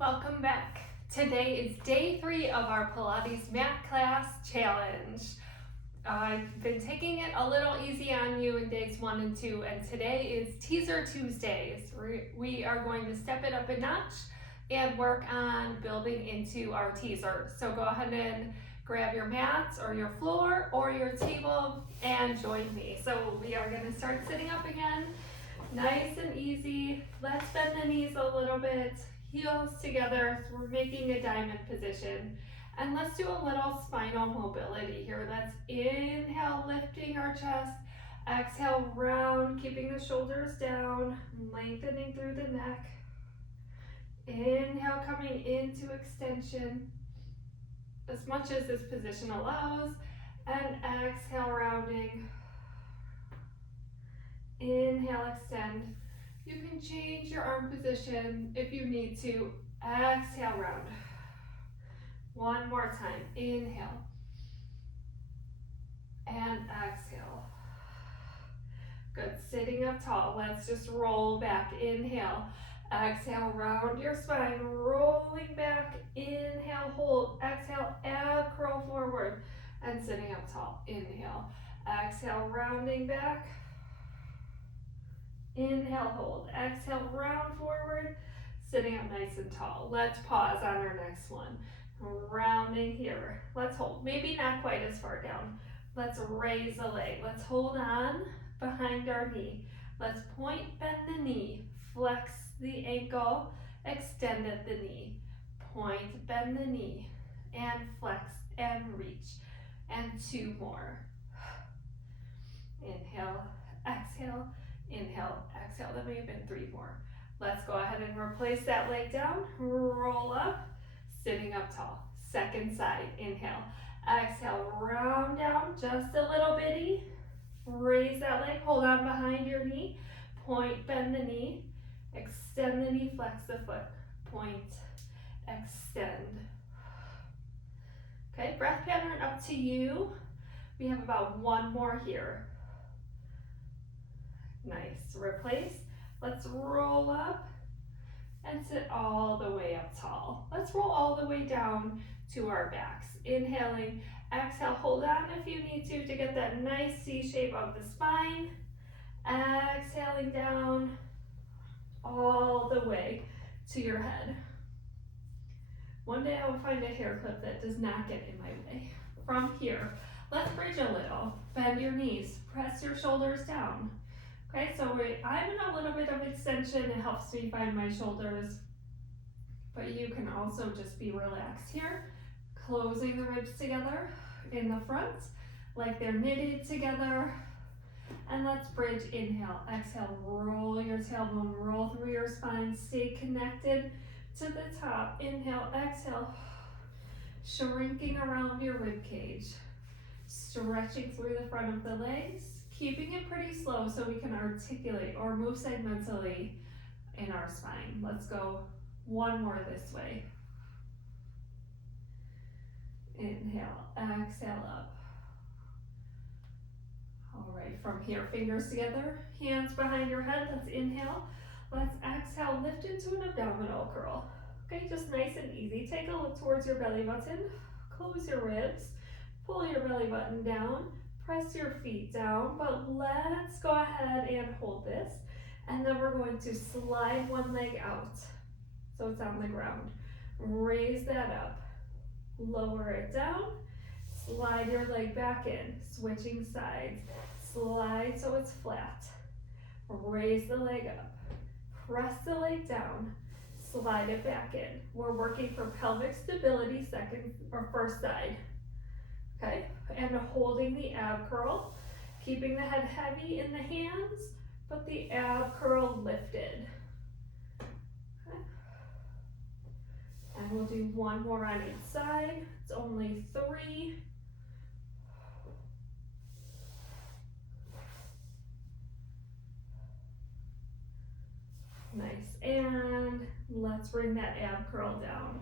Welcome back. Today is day 3 of our Pilates mat class challenge. I've been taking it a little easy on you in days 1 and 2, and today is Teaser Tuesdays. We are going to step it up a notch and work on building into our teaser. So go ahead and grab your mats or your floor or your table and join me. So we are going to start sitting up again. Nice and easy. Let's bend the knees a little bit, heels together, so we're making a diamond position. And let's do a little spinal mobility here. Let's inhale, lifting our chest. Exhale, round, keeping the shoulders down, lengthening through the neck. Inhale, coming into extension as much as this position allows. And exhale, rounding. Inhale, extend. You can change your arm position if you need to. Exhale, round. One more time. Inhale. And exhale. Good. Sitting up tall. Let's just roll back. Inhale. Exhale, round your spine. Rolling back. Inhale, hold. Exhale, ab curl forward. And sitting up tall. Inhale. Exhale, rounding back. Inhale, hold. Exhale, round forward, sitting up nice and tall. Let's pause on our next one. Rounding here. Let's hold. Maybe not quite as far down. Let's raise the leg. Let's hold on behind our knee. Let's point, bend the knee. Flex the ankle, extend at the knee. Point, bend the knee, and flex and reach. And 2 more. Inhale, exhale. Inhale, exhale. That may have been 3 more. Let's go ahead and replace that leg down. Roll up, sitting up tall. Second side, inhale. Exhale, round down just a little bitty. Raise that leg, hold on behind your knee. Point, bend the knee. Extend the knee, flex the foot. Point, extend. Okay, breath pattern up to you. We have about 1 more here. Nice, replace. Let's roll up and sit all the way up tall. Let's roll all the way down to our backs. Inhaling, exhale, hold on if you need to get that nice C shape of the spine. Exhaling down all the way to your head. One day I will find a hair clip that does not get in my way. From here, let's bridge a little. Bend your knees, press your shoulders down. Okay, so I'm in a little bit of extension. It helps me find my shoulders, but you can also just be relaxed here. Closing the ribs together in the front, like they're knitted together. And let's bridge, inhale, exhale, roll your tailbone, roll through your spine, stay connected to the top. Inhale, exhale, shrinking around your rib cage, stretching through the front of the legs. Keeping it pretty slow so we can articulate or move segmentally in our spine. Let's go 1 more this way. Inhale, exhale up. All right, from here, fingers together, hands behind your head. Let's inhale. Let's exhale, lift into an abdominal curl. Okay, just nice and easy. Take a look towards your belly button. Close your ribs. Pull your belly button down. Press your feet down, but let's go ahead and hold this. And then we're going to slide one leg out so it's on the ground. Raise that up, lower it down, slide your leg back in, switching sides. Slide so it's flat. Raise the leg up, press the leg down, slide it back in. We're working for pelvic stability, second or first side. Okay, and holding the ab curl, keeping the head heavy in the hands, but the ab curl lifted. Okay. And we'll do 1 more on each side. It's only 3. Nice, and let's bring that ab curl down.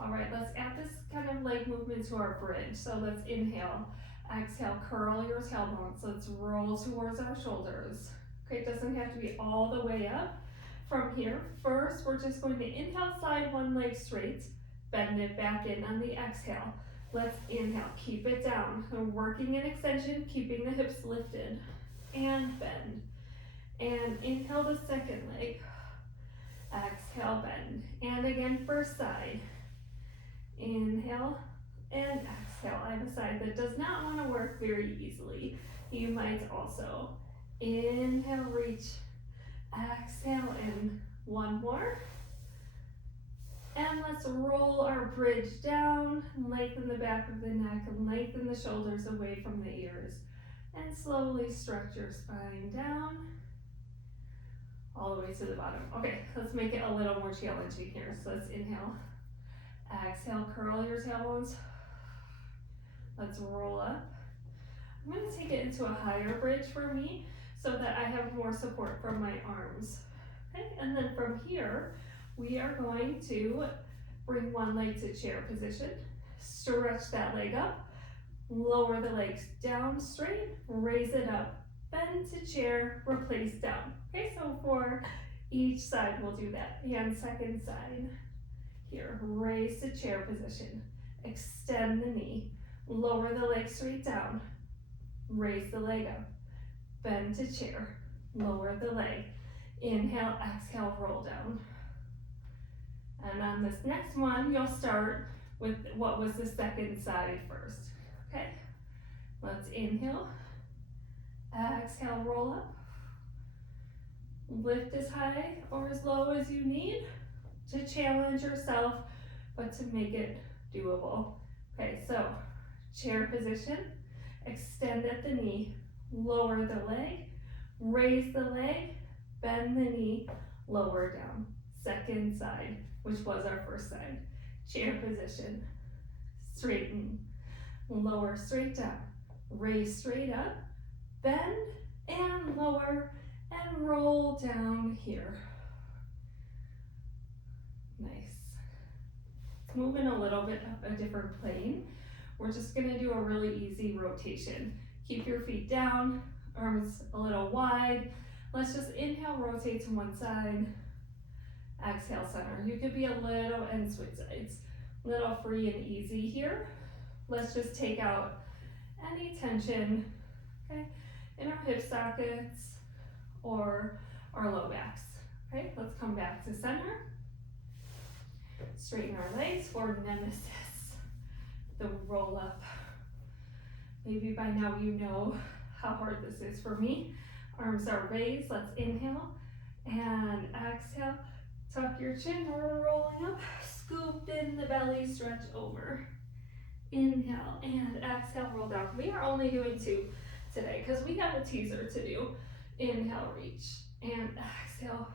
All right, let's add this kind of leg movement to our bridge. So let's inhale, exhale, curl your tailbones. Let's roll towards our shoulders. Okay, it doesn't have to be all the way up. from here, first we're just going to inhale, side one leg straight, bend it back in on the exhale. Let's inhale, keep it down. We're working in extension, keeping the hips lifted, and bend. And inhale the second leg, exhale, bend. And again, first side, inhale, and exhale. I have a side that does not want to work very easily. You might also inhale, reach, exhale in, one more. And let's roll our bridge down, lengthen the back of the neck, lengthen the shoulders away from the ears, and slowly stretch your spine down, all the way to the bottom. Okay, let's make it a little more challenging here. So let's inhale, exhale, curl your tailbones. Let's roll up. I'm gonna take it into a higher bridge for me so that I have more support from my arms. Okay, and then from here, we are going to bring one leg to chair position, stretch that leg up, lower the legs down straight, raise it up, bend to chair, replace down. Okay, so for each side we'll do that. And second side, here, raise to chair position, extend the knee, lower the leg straight down, raise the leg up, bend to chair, lower the leg, inhale, exhale, roll down. And on this next one, you'll start with what was the second side first, okay? Let's inhale, exhale, roll up. Lift as high or as low as you need to challenge yourself, but to make it doable. Okay, so chair position, extend at the knee, lower the leg, raise the leg, bend the knee, lower down. Second side, which was our first side. Chair position, straighten, lower straight down, raise straight up, bend and lower and roll down here. Nice. Moving a little bit up a different plane. We're just gonna do a really easy rotation. Keep your feet down, arms a little wide. Let's just inhale, rotate to one side. Exhale, center. You could be a little and switch sides. Little free and easy here. Let's just take out any tension, okay, in our hip sockets or our low backs. Okay, let's come back to center. Straighten our legs for nemesis, the roll up. Maybe by now you know how hard this is for me. Arms are raised. Let's inhale and exhale. Tuck your chin, we're rolling up, scoop in the belly, stretch over. Inhale and exhale, roll down. We are only doing two today because we have a teaser to do. Inhale, reach, and exhale,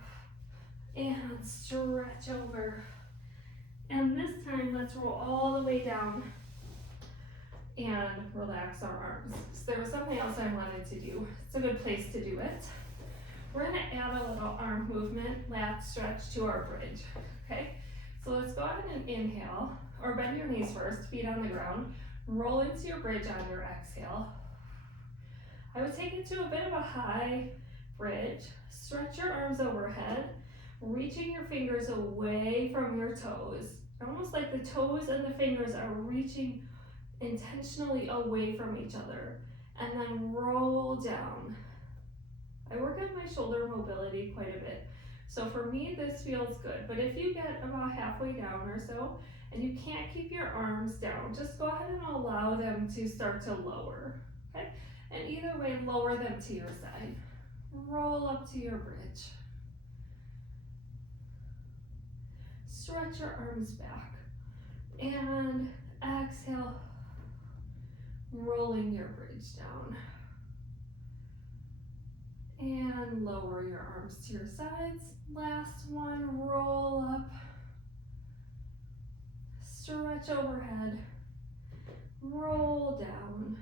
and stretch over. And this time, let's roll all the way down and relax our arms. So there was something else I wanted to do. It's a good place to do it. We're gonna add a little arm movement, lat stretch to our bridge, okay? So let's go ahead and inhale, or bend your knees first, feet on the ground, roll into your bridge on your exhale. I would take it to a bit of a high bridge, stretch your arms overhead, reaching your fingers away from your toes, almost like the toes and the fingers are reaching intentionally away from each other, and then roll down. I work on my shoulder mobility quite a bit, so for me this feels good, but if you get about halfway down or so and you can't keep your arms down, just go ahead and allow them to start to lower, okay? And either way, lower them to your side. Roll up to your bridge. Stretch your arms back and exhale, rolling your bridge down. And lower your arms to your sides. Last one, roll up. Stretch overhead. Roll down.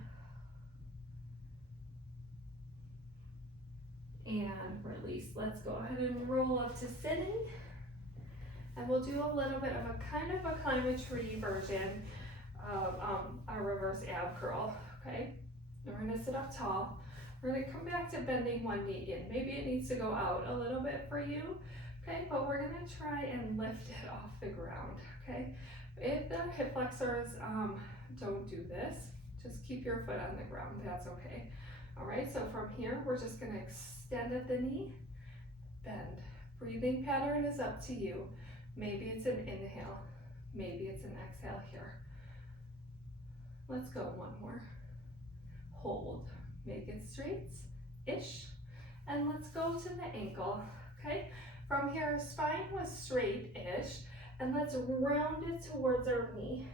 And release. Let's go ahead and roll up to sitting. And we'll do a little bit of a kind of a climb a tree version of our reverse ab curl, okay? And we're gonna sit up tall. We're gonna come back to bending one knee in. Maybe it needs to go out a little bit for you, Okay, but we're gonna try and lift it off the ground, okay? If the hip flexors don't do this, just keep your foot on the ground, that's okay. All right, so from here, we're just gonna extend at the knee, bend. Breathing pattern is up to you. Maybe it's an inhale, maybe it's an exhale here. Let's go one more. Hold, make it straight-ish, and let's go to the ankle, okay? From here, spine was straight-ish, and let's round it towards our knee,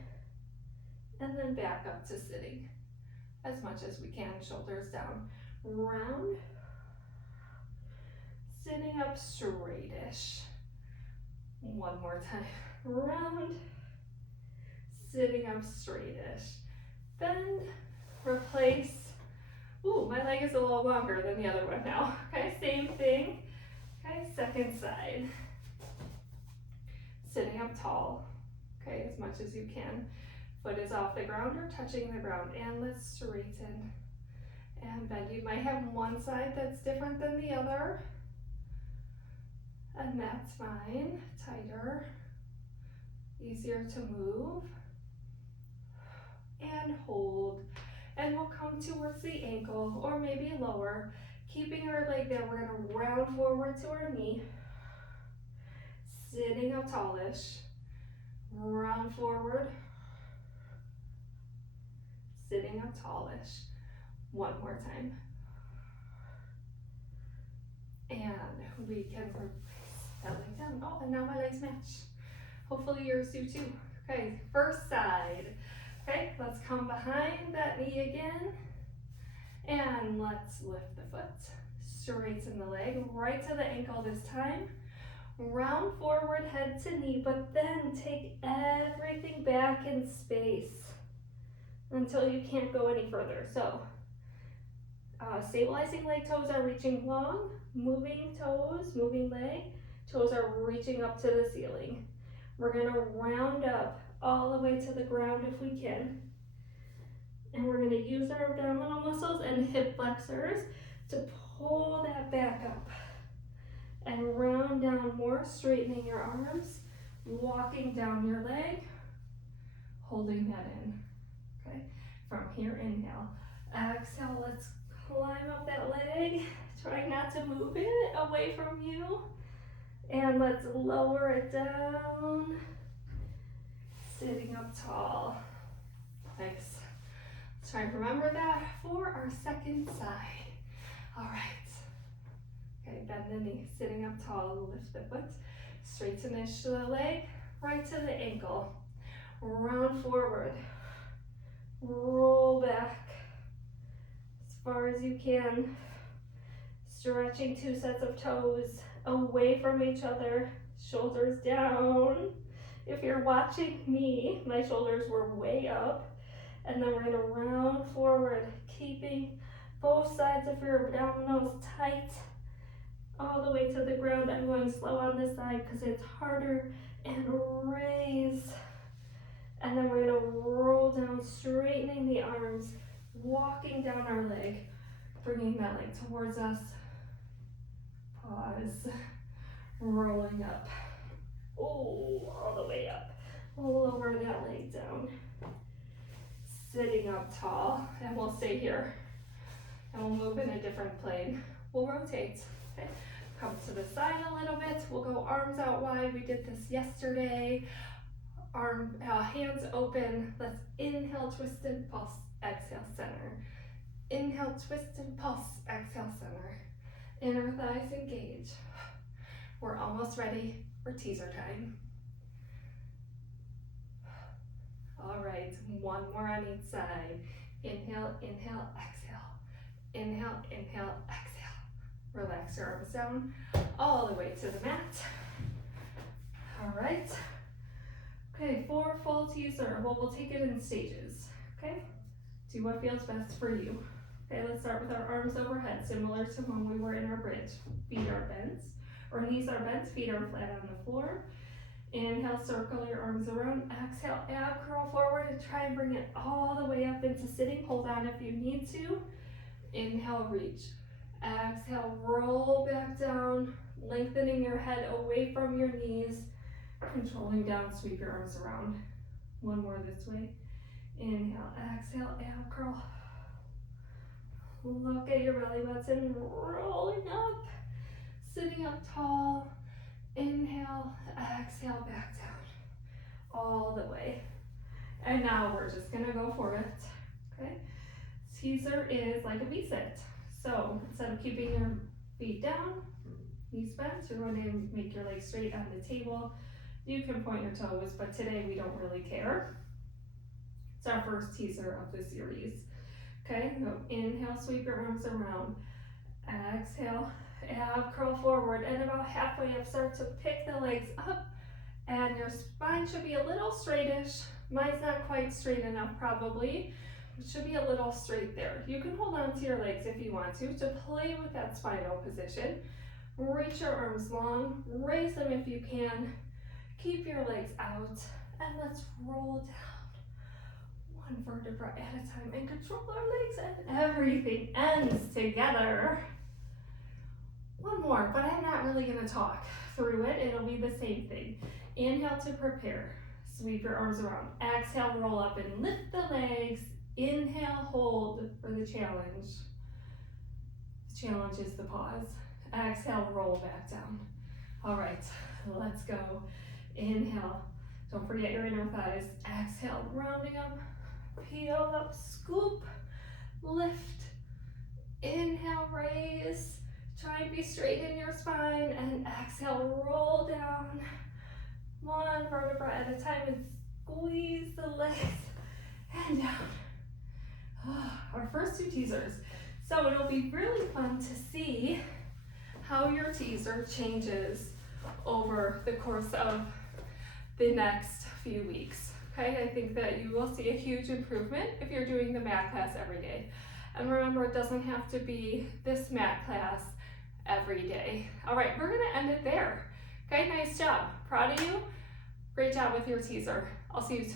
and then back up to sitting as much as we can, shoulders down. Round, sitting up straight-ish. One more time. Round, sitting up straight-ish. Bend, replace. Ooh, my leg is a little longer than the other one now. Okay, same thing. Okay, second side. Sitting up tall, okay, as much as you can. Foot is off the ground or touching the ground, and let's straighten and bend. You might have one side that's different than the other, and that's fine. Tighter, easier to move, and hold. And we'll come towards the ankle, or maybe lower, keeping our leg there. We're gonna round forward to our knee, sitting up tallish, round forward, sitting up tallish. One more time. And we can replace that leg down. Oh, and now my legs match. Hopefully yours do too. Okay, first side. Okay, let's come behind that knee again. And let's lift the foot. Straighten the leg, right to the ankle this time. Round forward, head to knee, but then take everything back in space until you can't go any further. So, stabilizing leg toes are reaching long, moving toes, moving leg, toes are reaching up to the ceiling. We're gonna round up all the way to the ground if we can. And we're gonna use our abdominal muscles and hip flexors to pull that back up. And round down more, straightening your arms, walking down your leg, holding that in, okay? From here, inhale. Exhale, let's climb up that leg. Try not to move it away from you. And let's lower it down. Sitting up tall. Nice. Let's try and remember that for our second side. All right. Okay, bend the knee, sitting up tall, lift the foot, straighten-ish to the leg, right to the ankle. Round forward, roll back as far as you can, stretching 2 sets of toes away from each other, shoulders down. If you're watching me, my shoulders were way up, and then we're gonna round forward, keeping both sides of your abdominals tight, all the way to the ground. I'm going slow on this side because it's harder, and raise. And then we're gonna roll down, straightening the arms, walking down our leg, bringing that leg towards us. Pause, rolling up. Oh, all the way up. Lower that leg down. Sitting up tall, and we'll stay here. And we'll move in a different plane. We'll rotate, okay? Come to the side a little bit. We'll go arms out wide. We did this yesterday. Hands open. Let's inhale, twist and pulse. Exhale, center. Inhale, twist and pulse. Exhale, center. Inner thighs engage. We're almost ready for teaser time. All right, one more on each side. Inhale, inhale, exhale. Inhale, inhale, exhale. Relax your arms down all the way to the mat. All right. Okay, for full teaser, well, we'll take it in stages, okay? Do what feels best for you. Okay, let's start with our arms overhead, similar to when we were in our bridge. Feet are bent, or knees are bent, feet are flat on the floor. Inhale, circle your arms around. Exhale, ab curl forward and try and bring it all the way up into sitting. Hold on if you need to. Inhale, reach. Exhale, roll back down. lengthening your head away from your knees, controlling down, sweep your arms around. One more this way. Inhale, exhale, ab curl. Look at your belly button rolling up, sitting up tall. Inhale, exhale, back down, all the way. And now we're just gonna go for it, okay? Teaser is like a V-sit. So instead of keeping your feet down, knees bent, you're going to make your legs straight on the table. You can point your toes, but today we don't really care. It's our first teaser of the series. Okay, so inhale, sweep your arms around. Exhale, ab curl forward, and about halfway up, start to pick the legs up, and your spine should be a little straightish. Mine's not quite straight enough probably. It should be a little straight there. You can hold on to your legs if you want to play with that spinal position. Reach your arms long, raise them if you can. Keep your legs out, and let's roll down one vertebra at a time and control our legs, and everything ends together. One more, but I'm not really gonna talk through it. It'll be the same thing. Inhale to prepare. Sweep your arms around. Exhale, roll up and lift the legs. Inhale, hold for the challenge. The challenge is the pause. Exhale, roll back down. All right, let's go. Inhale, don't forget your inner thighs. Exhale, rounding up, peel up, scoop, lift. Inhale, raise. Try and be straight in your spine, and exhale, roll down. One vertebra at a time, and squeeze the legs and down. Our first two teasers. So it'll be really fun to see how your teaser changes over the course of the next few weeks. Okay, I think that you will see a huge improvement if you're doing the mat class every day. And remember, it doesn't have to be this mat class every day. All right, we're gonna end it there. Okay, nice job. Proud of you. Great job with your teaser. I'll see you tomorrow.